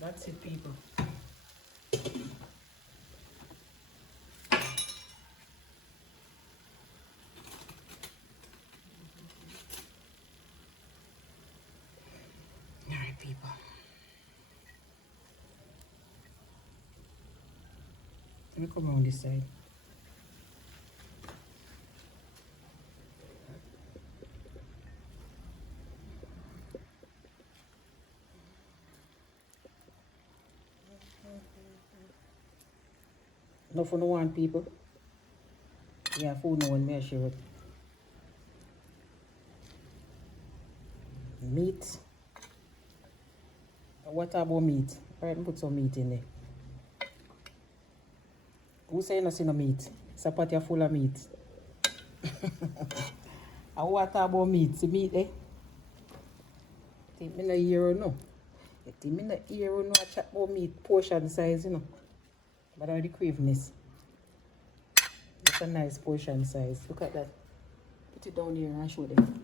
That's it, people. Alright, people. Let me come around this side. No for no one, people. Yeah, food no one may share it. Meat. What about meat? Alright, put some meat in there. Who say no see no meat? Sapati full of meat. And what about meat? See meat, eh? Think me no hear no. You think me no hear no a chat about meat portion size, you know. But I the craveness. It's a nice portion size. Look at that. Put it down here and show them.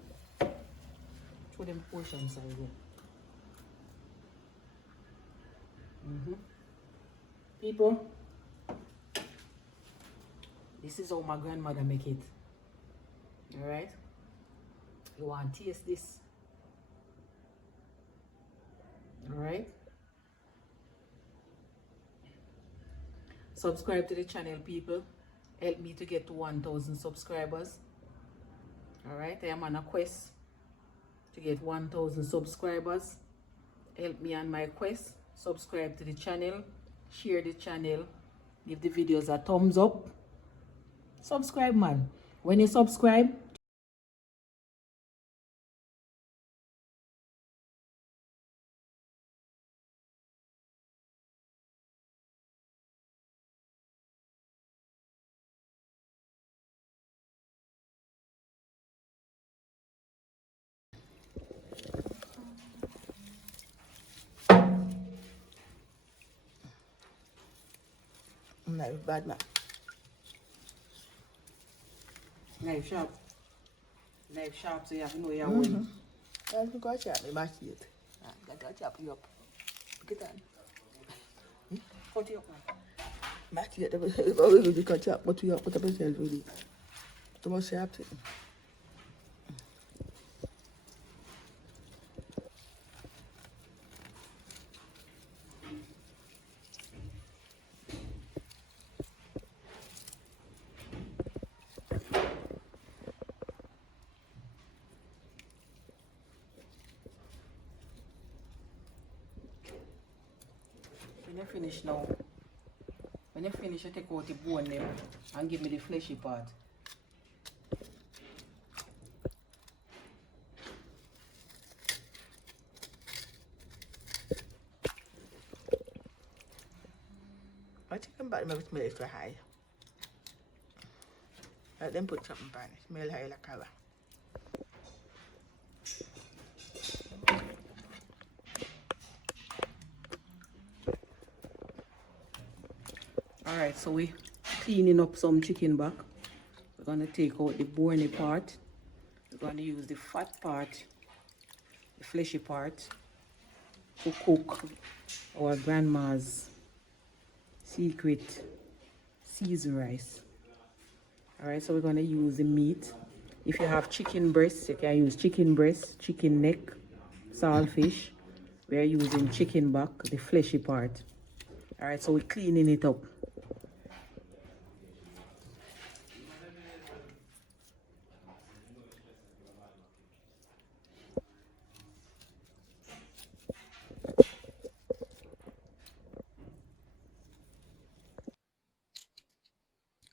Show them portion size. Yeah. People, this is how my grandmother make it. Alright? You want to taste this? Alright? Subscribe to the channel, people. Help me to get to 1,000 subscribers. Alright? I am on a quest to get 1,000 subscribers. Help me on my quest. Subscribe to the channel. Share the channel. Give the videos a thumbs up. Subscribe, man. When you subscribe, no, bad man. Knife sharp. Knife sharp, so you have to know your way. I'll go chop me match it. Got to chop you up. Get on. Cut you up, man. Match it. You can chop, but you have to put up yourself with it. Too much sharp. When you finish now, when you finish, you take out the bone them and give me the fleshy part. I chicken body maybe smell extra high. Let them put something on it. Smell high like cover. Alright, so we cleaning up some chicken back. We're gonna take out the bony part. We're gonna use the fat part, the fleshy part, to cook our grandma's secret seasoned rice. Alright, so we're gonna use the meat. If you have chicken breast, you can use chicken breast, chicken neck, saltfish. We are using chicken back, the fleshy part. Alright, so we're cleaning it up.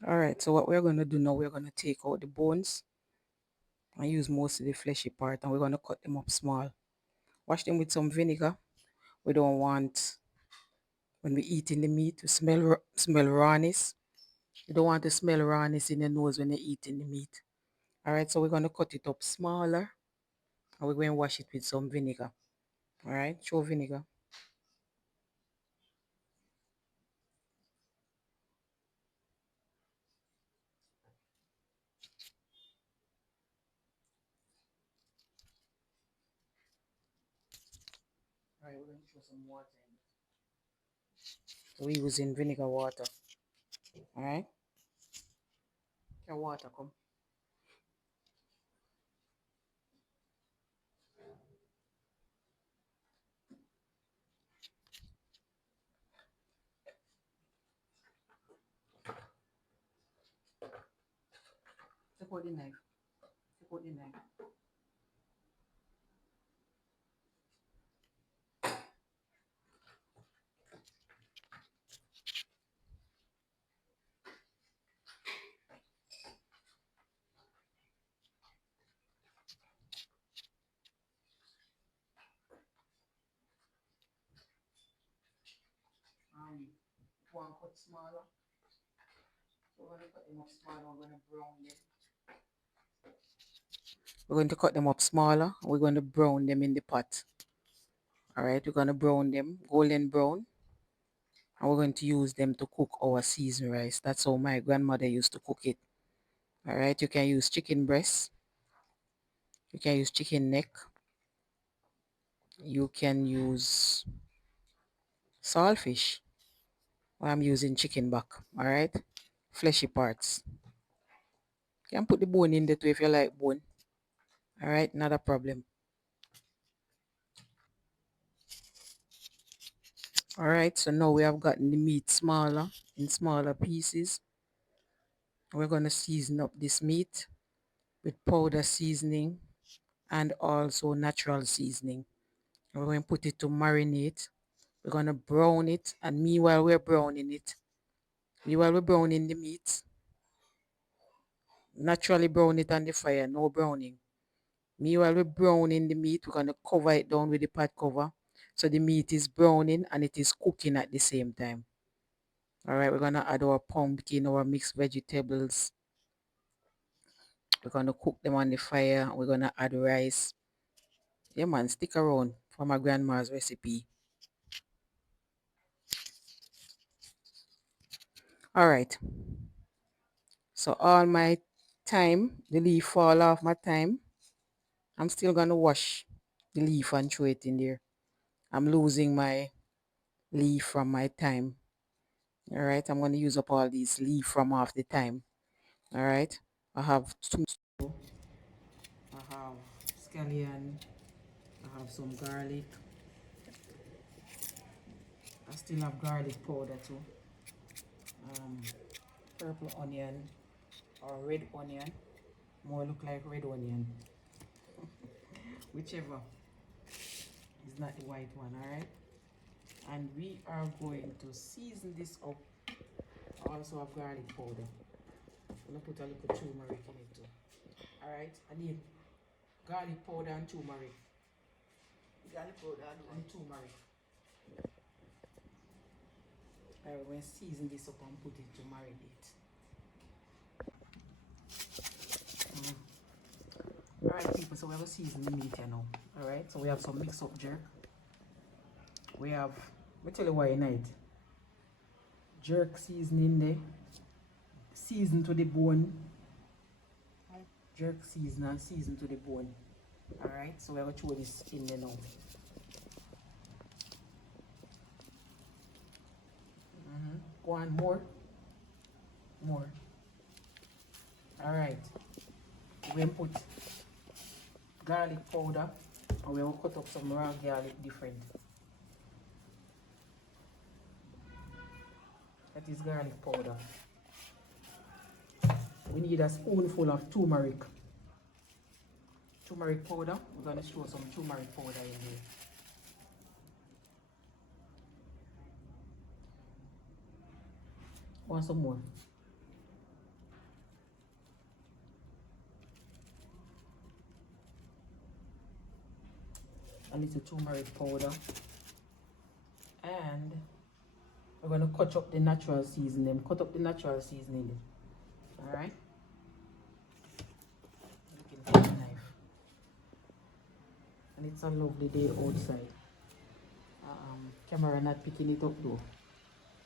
Alright, so what we're going to do now, we're going to take out the bones and use most of the fleshy part, and we're going to cut them up small. Wash them with some vinegar. We don't want, when we eat in the meat, to smell rawness. You don't want to smell rawness in your nose when you're eating the meat. Alright, so we're going to cut it up smaller, and we're going to wash it with some vinegar. Alright, show vinegar. Alright, we're going to throw some water in. We're using vinegar water. Alright? Your water come. Take out the knife. Take out the knife. One cut smaller. So we're going to cut them up smaller. We're going to brown them. We're going to cut them up smaller. We're going to brown them in the pot. Alright, we're going to brown them golden brown. And we're going to use them to cook our seasoned rice. That's how my grandmother used to cook it. Alright, you can use chicken breast. You can use chicken neck. You can use saltfish. I'm using chicken back. Alright, fleshy parts. You can put the bone in there too if you like bone. Alright, not a problem. Alright, so now we have gotten the meat smaller, in smaller pieces. We're going to season up this meat with powder seasoning and also natural seasoning. We're going to put it to marinate. We're going to brown it, and meanwhile we're browning it, meanwhile we're browning the meat, naturally brown it on the fire, no browning. Meanwhile we're browning the meat, we're going to cover it down with the pot cover so the meat is browning and it is cooking at the same time. Alright, we're going to add our pumpkin, our mixed vegetables. We're going to cook them on the fire. We're going to add rice. Yeah man, stick around for my grandma's recipe. Alright, so all my time, the leaf fall off my time. I'm still going to wash the leaf and throw it in there. I'm losing my leaf from my time. Alright, I'm going to use up all these leaf from off the time. Alright, I have two. I have scallion. I have some garlic. I still have garlic powder too. Purple onion or red onion. More look like red onion. Whichever. It's not the white one, alright? And we are going to season this up. I also have garlic powder. I'm going to put a little turmeric in it too. Alright, I need garlic powder and turmeric. Garlic powder and turmeric. Alright, we're going to season this up and put it to marinate. Alright people, so we're going to season the meat here now. Alright, so we have some mix up jerk. We have, let me tell you why you need jerk seasoning there. Season to the bone. Jerk season and season to the bone. Alright, so we're going to throw this in there now. Go on, more. Alright, we're going to put garlic powder and we will cut up some raw garlic different. That is garlic powder. We need a spoonful of turmeric. Turmeric powder. We're going to throw some turmeric powder in there. Want some more? A little turmeric powder. And we're going to cut up the natural seasoning. Cut up the natural seasoning. Alright? Looking for the knife. And it's a lovely day outside. Camera not picking it up though.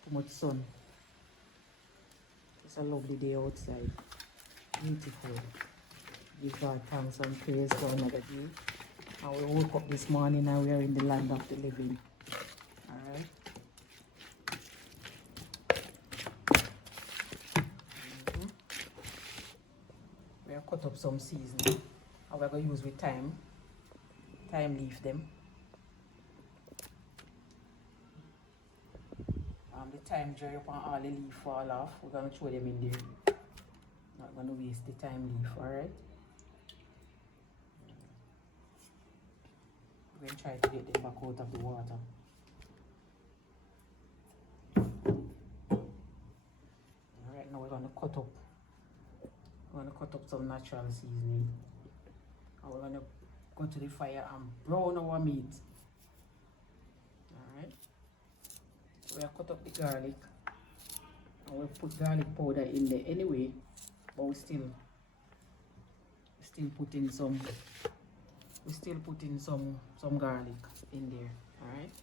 Too much sun. It's a lovely day outside. Beautiful. Give God thanks and praise for another day. And we woke up this morning and we are in the land of the living. Alright. cut up some seasoning. And we're going to use with thyme leaf them. The thyme dry up and all the leaf fall off. We're going to throw them in there. Not going to waste the thyme leaf, alright? We're going to try to get them back out of the water. Alright, now we're going to cut up. We're going to cut up some natural seasoning. And we're going to go to the fire and brown our meat. Alright. We have cut up the garlic. And we put garlic powder in there anyway. But we still putting some garlic in there. Alright.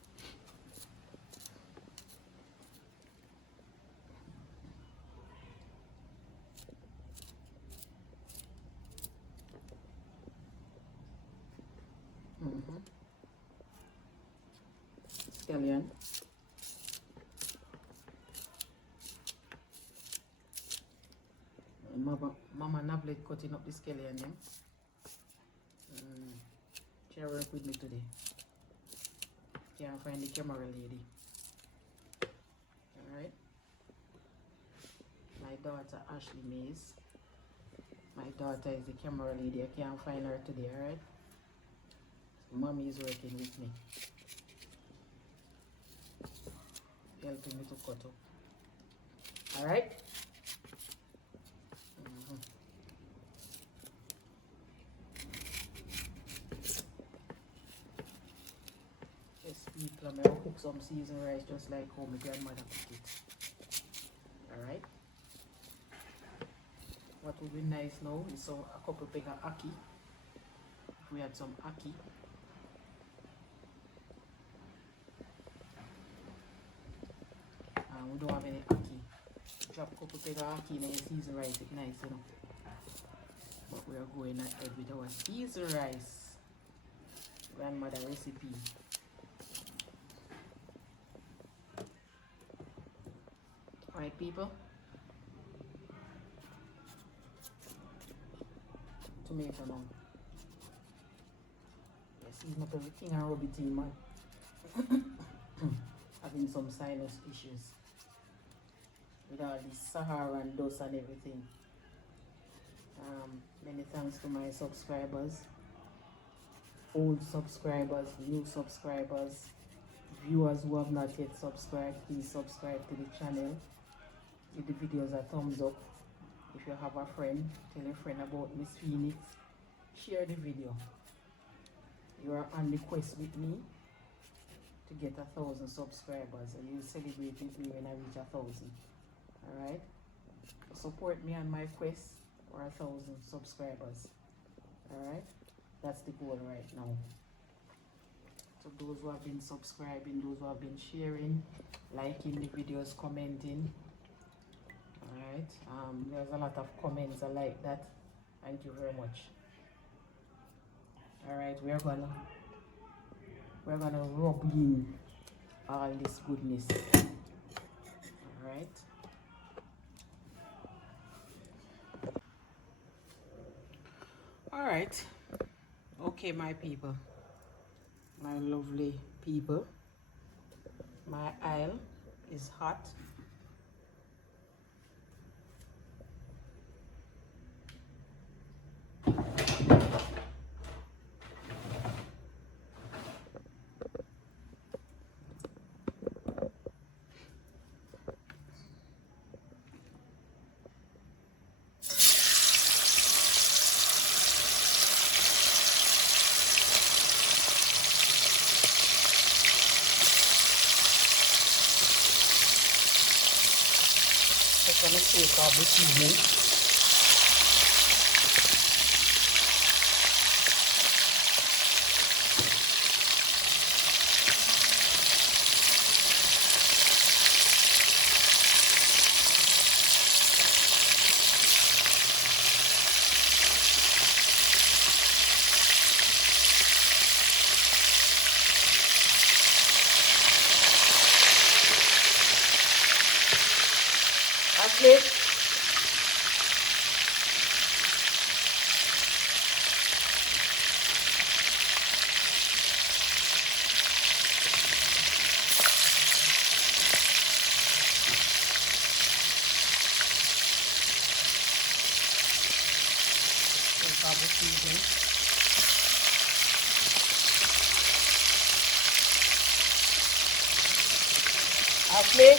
Scallion. Mama Nablet cutting up the scallion. She work with me today. Can't find the camera lady. Alright. My daughter Ashley Mays. My daughter is the camera lady. I can't find her today, alright? So mommy is working with me. Helping me to cut up. Alright? Yes, people, I'm going to cook some seasoned rice just like how my grandmother cooked it. Alright? What would be nice now is a couple big of ackee. If we had some ackee. We don't have any ackee. Drop a couple big of ackee in the seasoned rice, it's nice, you know. But we are going ahead with our seasoned rice. Grandmother recipe. Alright, people. Tomato now. Yes, season up everything and rub it in, man. Having some sinus issues with all this Sahara and dust and everything. Many thanks to my subscribers, old subscribers, new subscribers, viewers who have not yet subscribed. Please subscribe to the channel. Give the videos a thumbs up. If you have a friend, tell a friend about Miss Phoenix. Share the video. You are on the quest with me to get 1,000 subscribers, and you celebrate with me when I reach 1,000. Alright? Support me on my quest for 1,000 subscribers. Alright? That's the goal right now. So those who have been subscribing, those who have been sharing, liking the videos, commenting. Alright? There's a lot of comments I like that. Thank you very much. Alright, we're gonna rub in all this goodness. Alright. Alright. Okay, my people. My lovely people. My oil is hot. I'm going to take off the seasoning. Ashley. Halfway.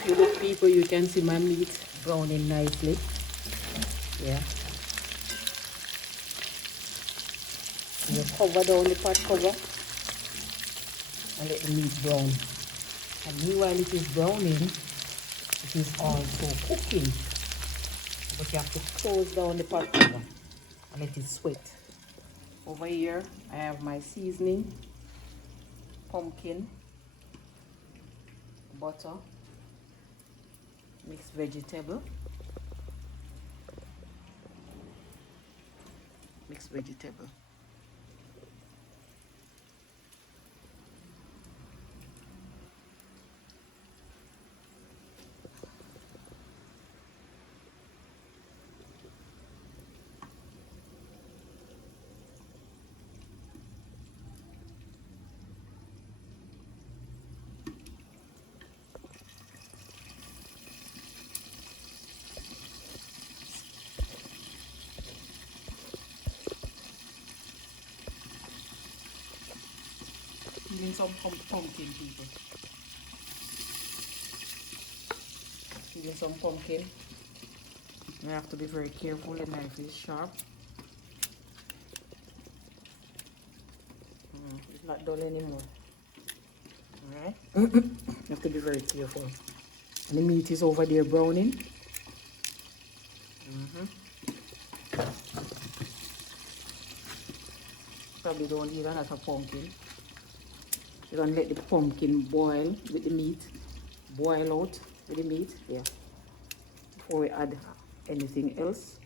If you look, people, you can see my meat browning nicely. Yeah. You cover down the pot cover and let the meat brown. And meanwhile it is browning, it is also cooking. But you have to close down the pot cover and let it sweat. Over here I have my seasoning, pumpkin, butter, mixed vegetable, peeling some pumpkin, people. Peeling some pumpkin. You have to be very careful, the knife is sharp. It's not dull anymore. Alright? You have to be very careful. And the meat is over there browning. Probably don't need a lot of pumpkin. You're going to let the pumpkin boil with the meat. Boil out with the meat. Yeah. Before we add anything else.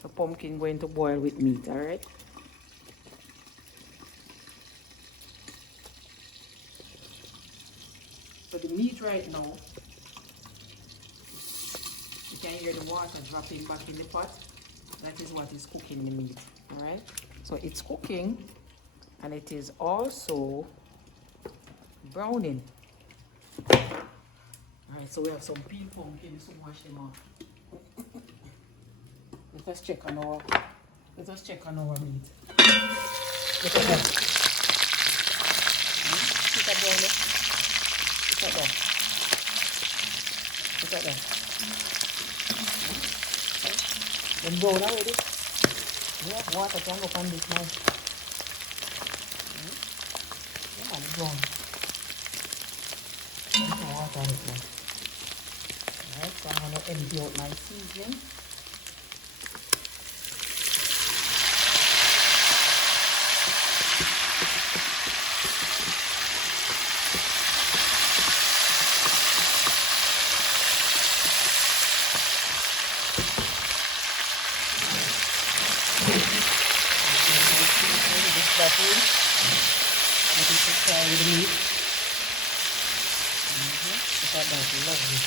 So pumpkin going to boil with meat, alright? So the meat right now, you can hear the water dropping back in the pot. That is what is cooking the meat, alright? So it's cooking and it is also browning. Alright, so we have some peeled pumpkin, so wash them off. Let us check on our meat. Look at that. Look at that. Look at that. Look at that. Then brown already. Yeah, water can go on this now. Yeah, man, it's brown. Water on it now. Alright, so I'm going to empty out my seasoning. This that in. Let it fry with the meat. Look at that, lovely.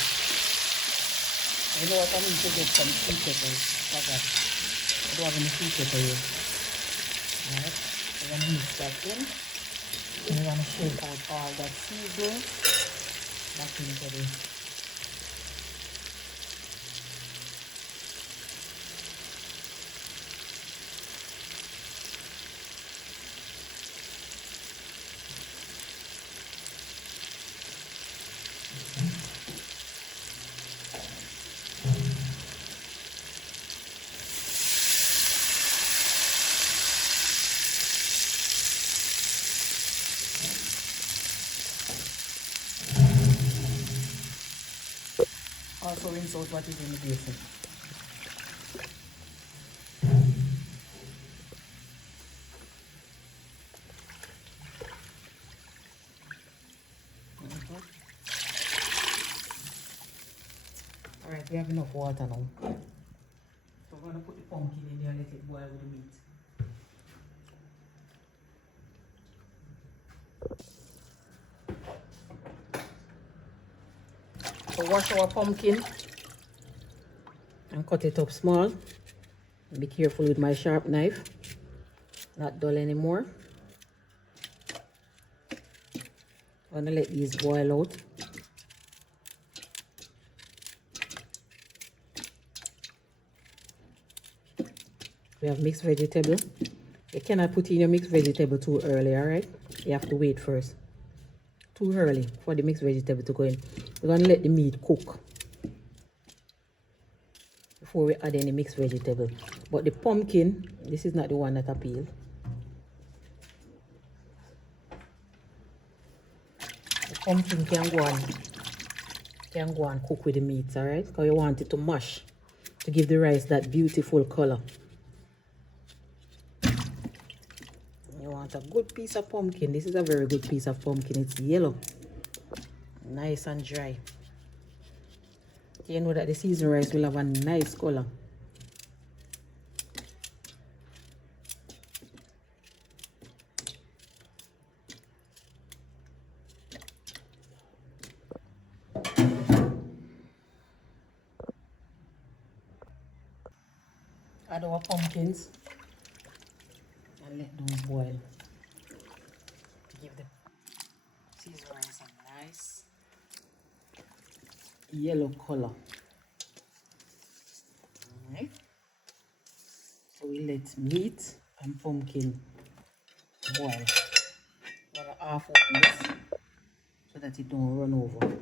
You know what I need to get some sweet pepper. Like that. I don't have any sweet pepper here. Alright, we're gonna mix that in. And we're gonna shake out all that seasoning back into this. Also rinse out what is in the basin. Alright, we have enough water now. So we're going to put the pumpkin in there and let it boil with the meat. So wash our pumpkin and cut it up small. Be careful with my sharp knife. Not dull anymore. I'm gonna let these boil out. We have mixed vegetable. You cannot put in your mixed vegetable too early, alright? You have to wait first. Too early for the mixed vegetable to go in. We're gonna let the meat cook before we add any mixed vegetable. But the pumpkin, this is not the one that I peel. The pumpkin can go and cook with the meat, alright? Because you want it to mash to give the rice that beautiful color. You want a good piece of pumpkin. This is a very good piece of pumpkin. It's yellow, nice and dry. You know that the seasoned rice will have a nice color. Add our pumpkins and let those boil to give the seasoned rice a nice yellow color. Alright, so we let meat and pumpkin boil. We're gonna half open this so that it don't run over.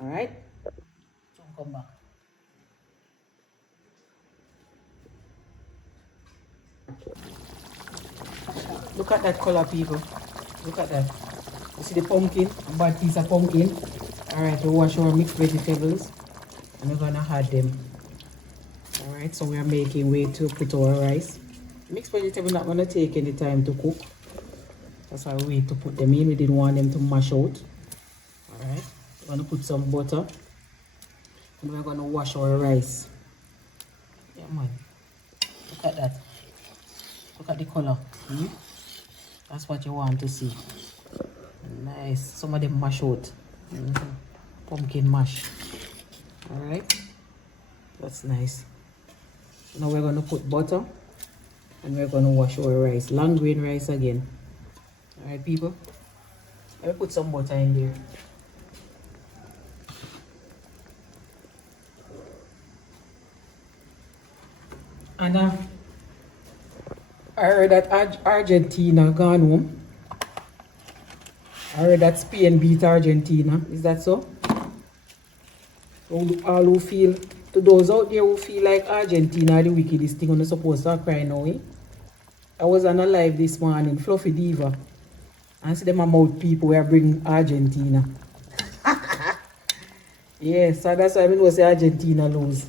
Alright, so come back. Look at that color, people. Look at that. You see the pumpkin, a bad piece of pumpkin. Alright, we wash our mixed vegetables and we're gonna add them. Alright, so we are making way to put our rice. Mixed vegetable not gonna take any time to cook. That's why we wait to put them in. We didn't want them to mash out. Alright, we're gonna put some butter and we're gonna wash our rice. Yeah, man. Look at that. Look at the color. That's what you want to see. Nice. Some of them mash out. Pumpkin mash. Alright. That's nice. Now we're going to put butter and we're going to wash our rice. Long grain rice again. Alright, people. Let me put some butter in there. And I heard that Argentina gone home. I heard that Spain beat Argentina. Is that so? All who feel, to those out there who feel like Argentina are the wickedest thing, I'm supposed to cry now. I was on a live this morning, Fluffy Diva, and see them about people who are bringing Argentina. Yes, so that's why I mean say Argentina lose.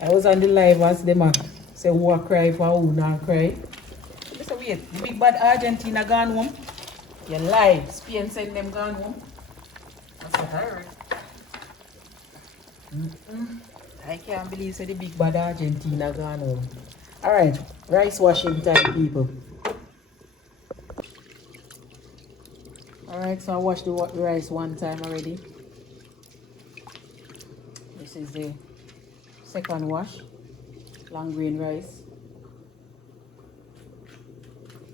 I was on the live and see them say who are cry for who not cry. I said, wait, the big bad Argentina gone home? You lie. Spain send them gone home. I said, alright. I can't believe say the big bad Argentina gone home. Alright, rice washing time, people. Alright, so I washed the rice one time already. This is the second wash. Long grain rice.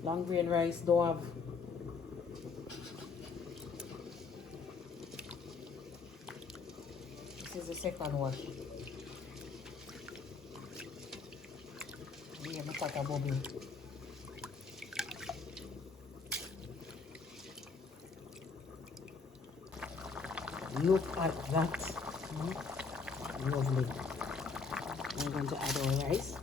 Long grain rice don't have this is the second wash. Yeah, my pot a bubble. Look at that. Lovely. I'm going to add our rice.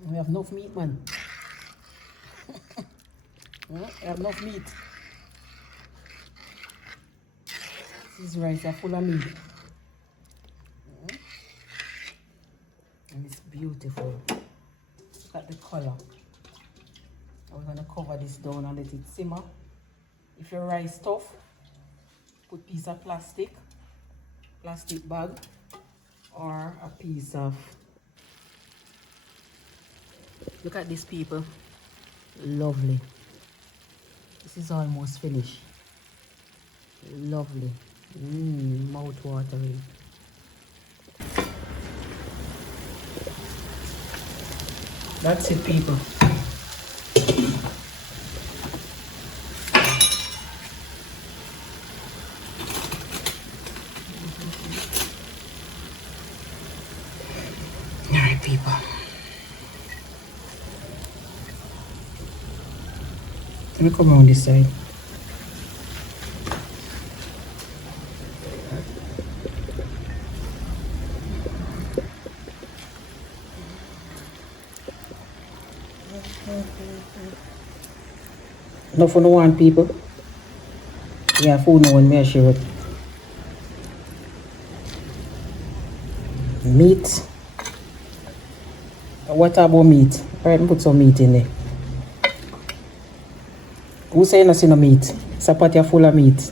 We have enough meat, man. We have enough meat. This rice are full of meat. And it's beautiful. Look at the color. We're going to cover this down and let it simmer. If your rice tough, put piece of plastic bag, or a piece of, look at this, people. Lovely. This is almost finished. Lovely. Mouth watering. That's it, people. Alright, people. Let me come around this side. No for no one, people. Yeah, food no one measure it. Meat. What about meat? Alright, put some meat in there. Who say you not see no meat? Sapati full of meat.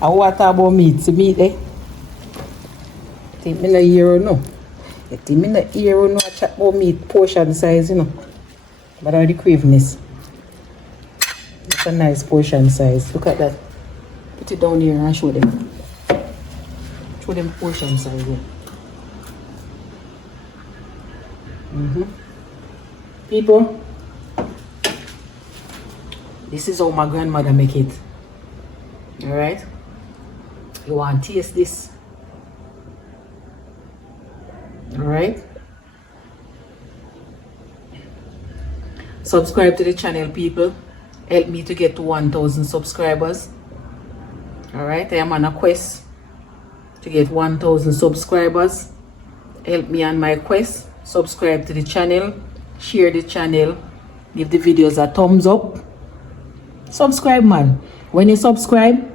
And what about meat? See meat, eh? Think me no hear no. You think me no hear no a chat about meat portion size, you know. But I the craveness. It's a nice portion size. Look at that. Put it down here and show them. Show them portion size here. People, this is how my grandmother make it. Alright? You want to taste this? Alright? Subscribe to the channel, people. Help me to get to 1,000 subscribers. Alright? I am on a quest to get 1,000 subscribers. Help me on my quest. Subscribe to the channel. Share the channel. Give the videos a thumbs up. Subscribe, man. When you subscribe,